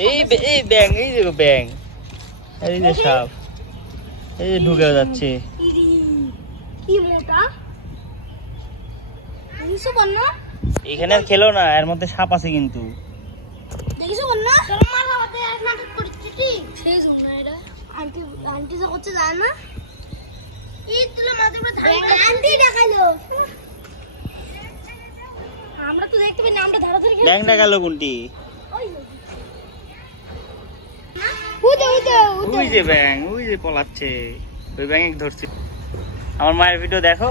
এই এই ব্যাং, এই দেখো ব্যাং, এই যে সাপ, এই যে ঢুকে যাচ্ছে। কি মোটা দেখিছো বন্যা? এখানে আর খেলো না, এর মধ্যে সাপ আছে কিন্তু। দেখিছো বন্যা? তোর মা বাবাতে এক নাটক করছিস কি? সেই জন্য এটা আন্টি আন্টি যা করছে জানা না? এই তুলে মাঝে মাঝে ধান আন্টি দেখাইলো। আমরা তো দেখতে পাই না, আমরা ধারা ধরে ব্যাং দেখালো কোনটি? ওই উদে উদে ওই যে ব্যাং, ওই যে পলাচ্ছে, ওই ব্যাং ধরছে। আমার মায়ের ভিডিও দেখো,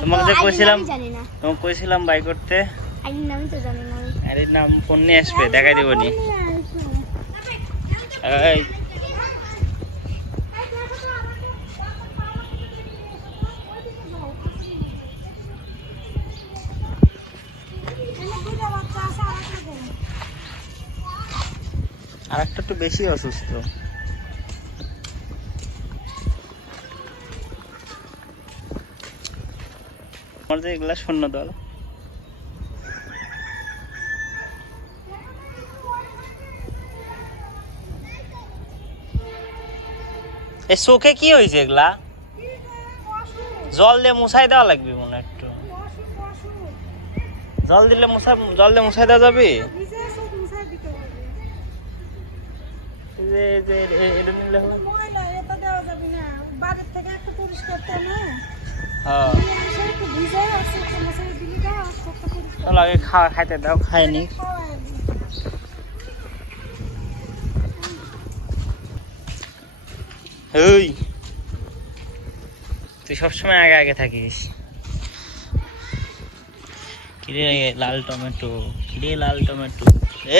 তোমাকে যে কইছিলাম, জানি না তোমাকে কইছিলাম বাই করতে। আইন নাম তো জানি না। আরে নাম ফোন নিয়ে আসবে, দেখাই দেবো নি। এই আর একটা একটু বেশি অসুস্থ। আমার যে এগুলা শূন্য দল। এই চোখে কি হয়েছে এগুলা? জল দিয়ে মুছাই দেওয়া লাগবে মনে হয় একটু। জল দিয়ে মুছাই দেওয়া যাবে? এটা নিলে হবে। হ্যাঁ, চলো আগে খাইতে দাও, খাইনি। ওই তুই সবসময় আগে আগে থাকিস। কিরে লাল টমেটো, কিরে লাল টমেটো,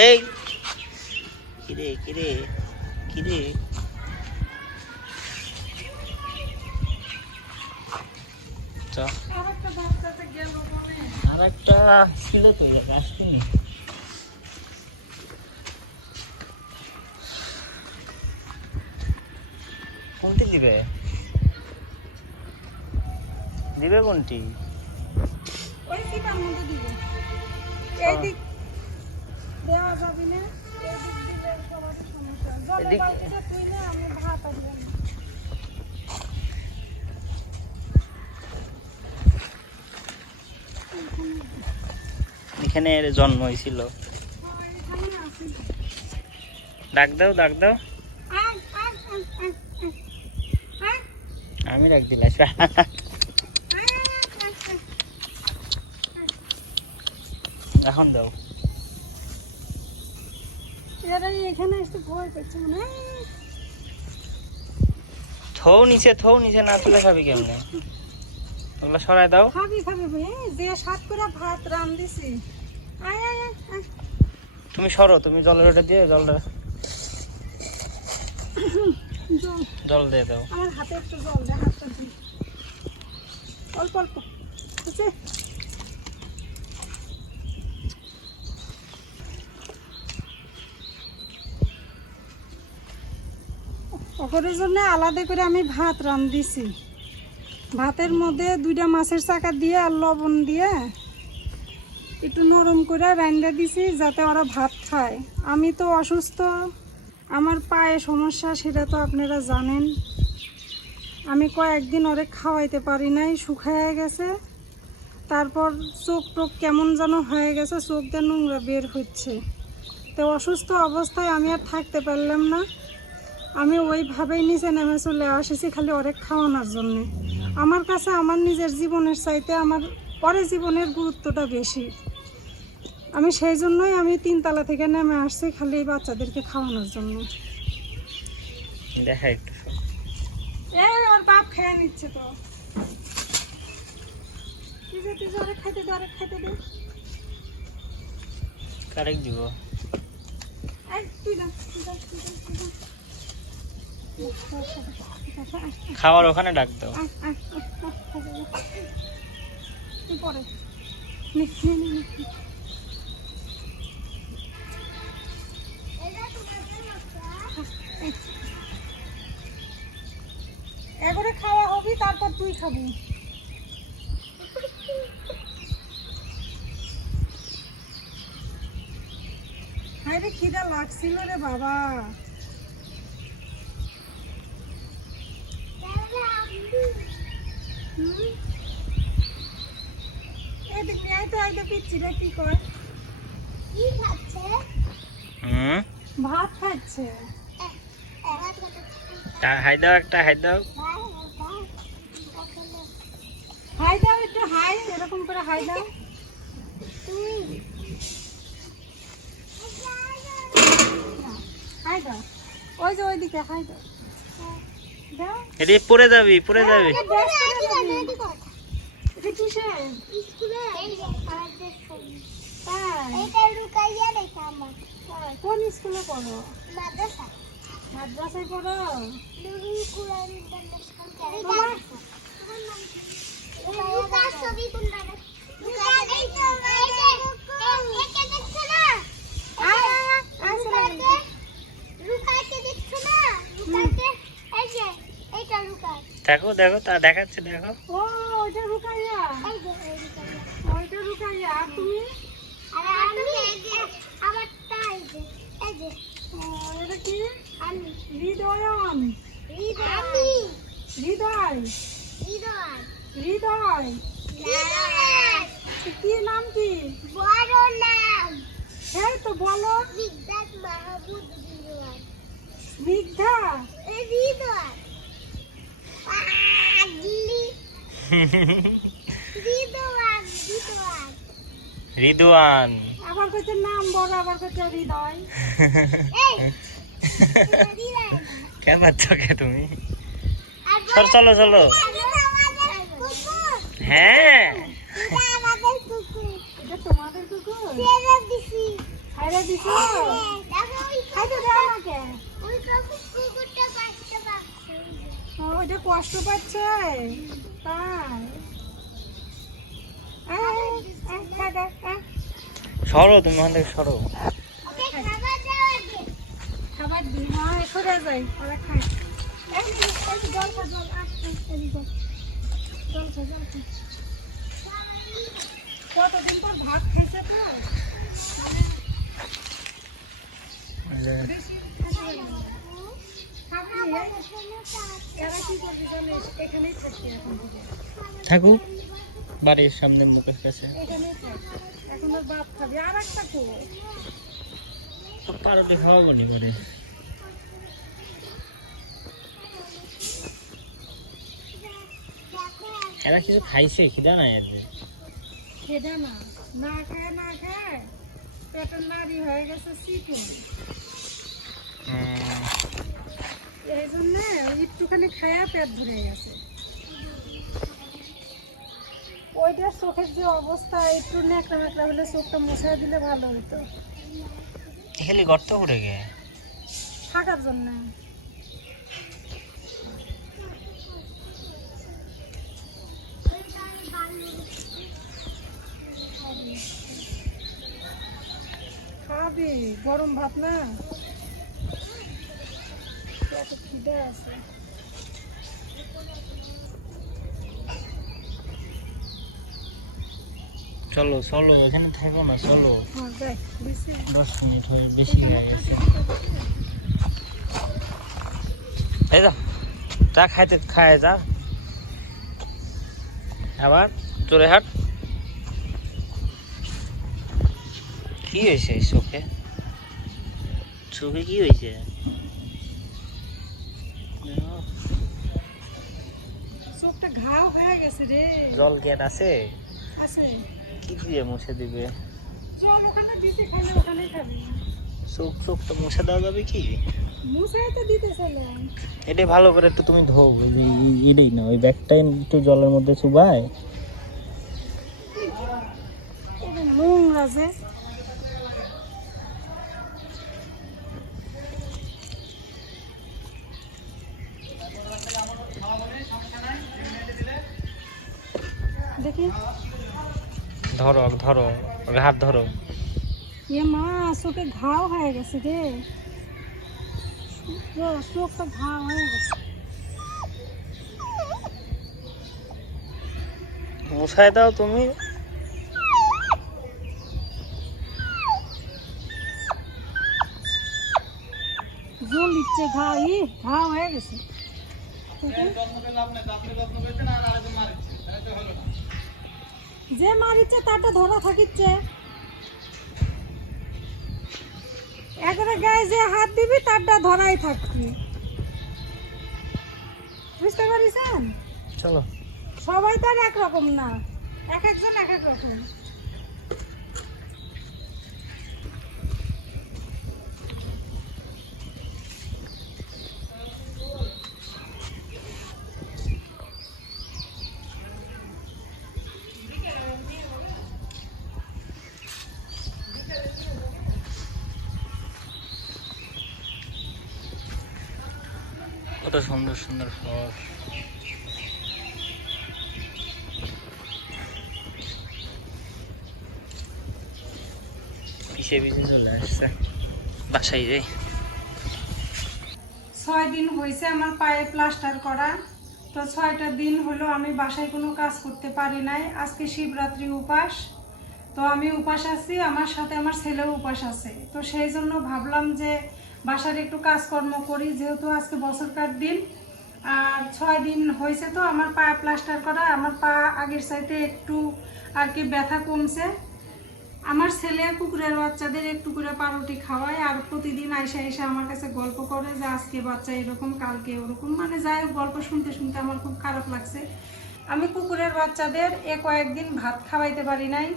এই কিরে কিরে কিরে। আর একটা ছিল তো, আসেনি। কোনটি দিবে? দিবে কোনটি? ওই সিটার মধ্যে দিবে। এই দিক দেওয়া যাবে না, এই দিক দিলে সবার সমস্যা। জলে বালতিতে তুইলে আমি ভাত আসবে না। এখানে এর জন্ম হয়েছিল। এখানে আসি। ডাক দাও, ডাক দাও। আয় আয় আয় আয় আয়। আমি ডাক দিলাম। এখন দাও। এরা এখানে এসে ভয় করছে মনে হয়। থৌ নিচে না তুলে খাবি কেমনে? ওগুলো সরাই দাও। খাবি খাবি ভাই, যে সাত করে ভাত রান দিছি। আয় আয় আয় আয়। তুমি সরো, তুমি জলের ওটা দিয়ে জলটা, জল জল দিয়ে দাও। আমার হাতে একটু জল দে, হাতটা দিই অল্প অল্প। বুঝছে? ওপরের জন্য আলাদা করে আমি ভাত রান্ধিছি। ভাতের মধ্যে 2টা মাছের চাকা দিয়ে আর লবণ দিয়ে একটু নরম করে রান্না দিছি, যাতে ওরা ভাত খায়। আমি তো অসুস্থ, আমার পায়ে সমস্যা, সেটা তো আপনারা জানেন। আমি কয়েকদিন ওরে খাওয়াইতে পারি নাই, শুকায় গেছে। তারপর চোখ টোক কেমন যেন হয়ে গেছে, চোখ দিয়ে নোংরা বের হচ্ছে। তো অসুস্থ অবস্থায় আমি আর থাকতে পারলাম না, আমি ওইভাবেই নিচে নেমে চলে আসেছি খালি ওরে খাওয়ানোর জন্যে। আমার কাছে আমার নিজের জীবনের চাইতে আমার পরে জীবনের গুরুত্বটা বেশি। আমি সেই জন্যই আমি 3 তলা থেকে নেমে আসছি খালি এই বাচ্চাদেরকে খাওয়ানোর জন্য। দেখা একটু। ওর বাপ খেয়ে নিচ্ছে তো। তুই ওরে খাইতে দে, ওরে খাইতে দে। কারেক্ট দিব। তুই না, তুই না, তুই না, তুই না। খাবার ওখানে ডাক দাও। পরে এগোরে খাওয়া হবি, তারপর তুই খাবি। হায় রে খিদা লাগছিল রে বাবা। এদিকে আয় তো, আইলে পিচ্ছিটা কি কর? কি খাচ্ছে? ভাত খাচ্ছে। হাই দাও একটা, হাই দাও। হাই দাও একটু, হাই এরকম করে হাই দাও। হাই দাও, ওই যে ওইদিকে হাই দাও। দাও। এটি পড়ে যাবি, পড়ে যাবি। এটা কিসের? তাই? কোন স্কুলে পড়ো? মাদ্রাসায় পড়ো? দেখো দেখো, তা দেখাচ্ছে, দেখো। ও ওইটা রুকাইয়া, ওইটা রুকাইয়া। আর তুমি? ও, এটা কি? হৃদয়ন। হৃদয়, হৃদয়। কি নাম কি? এই তো বলো। স্নিগ্ধা। রিদওয়ান। আবার কইতে নাম বড়, আবার কইতে হৃদয়। কে পাচ্ছ কে তুমি? চলো চলো। হ্যাঁ, এটা তোমাদের কুকুর? খাইরা দিছো? খাইতে দাও আমাকে। ও, ওইটা কষ্ট পাচ্ছে তাই? খাই দাও, সরো তুমি ওখান থেকে, সরো। খাবার দিই। হ্যাঁ, সরে যাই, ওরা খায়। জল খা, জল। জল খা, জল খা। কতদিন পর ভাত খাইছে তো। এরা কি করবি জানিস? এখানেই থাকছি এখন থেকে। থাকুক বাড়ির সামনে, মুখের কাছে। এখানেই থাক। এখন ওর ভাত খাবি। আর একটা কো। পারলে খাওয়াবো নি মানে। এরা কিছু খাইছে, খিদা নাই এদের। খেদে না, না খায় না খায় পেটের নাড়ি হয়ে গেছে চিকন। এই জন্য একটুখানি খায়া পেট ভরে গেছে। ওইটার চোখের যে অবস্থা, একটু ন্যাকড়া ন্যাকড়া হলে চোখটা মুছাই দিলে ভালো হতো। খালি গর্ত করে গে থাকার জন্য। খাবি গরম ভাত না, এত খিদে আছে। চলো চলো, এখানে থাকো না, চলো। হ্যাঁ, যাই, বেশি। 10 মিনিট হয়ে বেশি হয়ে গেছে। এই যা, যা খাইতে খায় যা। আবার চলে হাট। কি হয়েছে চোখে? চোখে কি হয়েছে? চোখটা ঘাও হয়ে গেছে রে। জল জ্ঞান আছে? আছে। কি দিয়ে মুছে দিবে? জল ওখানে দিতে, খাইলে ওখানেই খাবি। চোখ তো মুছে দেওয়া যাবে কি? মুছাই তো দিতেছিলাম। এটা ভালো করে একটু তুমি ধোও, ইডেই না, ওই ব্যাগটাই একটু জলের মধ্যে চুবাই। নোংরা যে। দেখি, ধরো ধরো, ওকে হাত ধরো। এ মা, চোখে ঘাও হয়ে গেছে রে। চোখটা ঘাও হয়ে গেছে। মুছাই দাও তুমি। জল দিচ্ছে, ঘা হয়ে গেছে। যে মারিচ্ছে তারটা ধরা থাকিচ্ছে, একবারে গায়ে যে হাত দিবি তারটা ধরাই থাকবি, বুঝতে পারিছেন? চলো, সবাই তো আর একরকম না, এক একজন এক এক রকম। কত সুন্দর সুন্দর ফল। পিছে পিছে চলে আসছে বাসায় রে। 6 দিন হয়েছে আমার পায়ে প্লাস্টার করা, তো 6টা দিন হলো আমি বাসায় কোনো কাজ করতে পারি নাই। আজকে শিবরাত্রি উপাস, তো আমি উপাস আছি, আমার সাথে আমার ছেলেও উপাস আছে। তো সেই জন্য ভাবলাম যে বাসার একটু কাজকর্ম করি, যেহেতু আজকে বছরকার দিন। আর 6 দিন হয়েছে তো আমার পা প্লাস্টার করা, আমার পা আগের চাইতে একটু আর কি ব্যথা কমছে। আমার ছেলে কুকুরের বাচ্চাদের একটু করে পাউরুটি খাওয়ায়, আর প্রতিদিন আইসা এসে আমার কাছে গল্প করে যে আজকে বাচ্চা এরকম, কালকে ওরকম, মানে যাই হোক গল্প শুনতে শুনতে আমার খুব খারাপ লাগছে। আমি কুকুরের বাচ্চাদের কয়েকদিন ভাত খাওয়াইতে পারি নাই,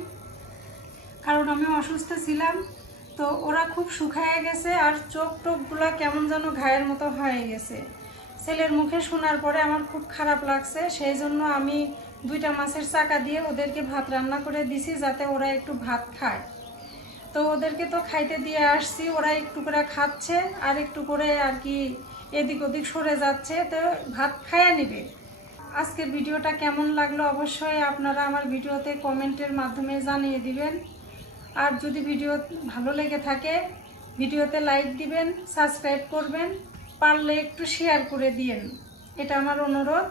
কারণ আমি অসুস্থ ছিলাম। তো ওরা খুব শুকায় গেছে, আর চোখ টোকগুলো কেমন যেন ঘায়ের মতো হয়ে গেছে। ছেলের মুখে শোনার পরে আমার খুব খারাপ লাগছে, সেই জন্য আমি 2টা মাছের চাকা দিয়ে ওদেরকে ভাত রান্না করে দিছি, যাতে ওরা একটু ভাত খায়। তো ওদেরকে তো খাইতে দিয়ে আসছি, ওরা একটু করে খাচ্ছে আর একটু করে আর কি এদিক ওদিক সরে যাচ্ছে, তো ভাত খাইয়া নিবে। আজকের ভিডিওটা কেমন লাগলো অবশ্যই আপনারা আমার ভিডিওতে কমেন্টের মাধ্যমে জানিয়ে দিবেন। আর যদি ভিডিও ভালো লেগে থাকে ভিডিওতে লাইক দিবেন, সাবস্ক্রাইব করবেন, পারলে একটু শেয়ার করে দিয়েন, এটা আমার অনুরোধ।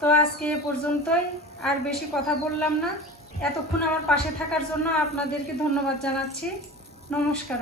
তো আজকে এ পর্যন্তই, আর বেশি কথা বললাম না। এতক্ষণ আমার পাশে থাকার জন্য আপনাদেরকে ধন্যবাদ জানাচ্ছি। নমস্কার।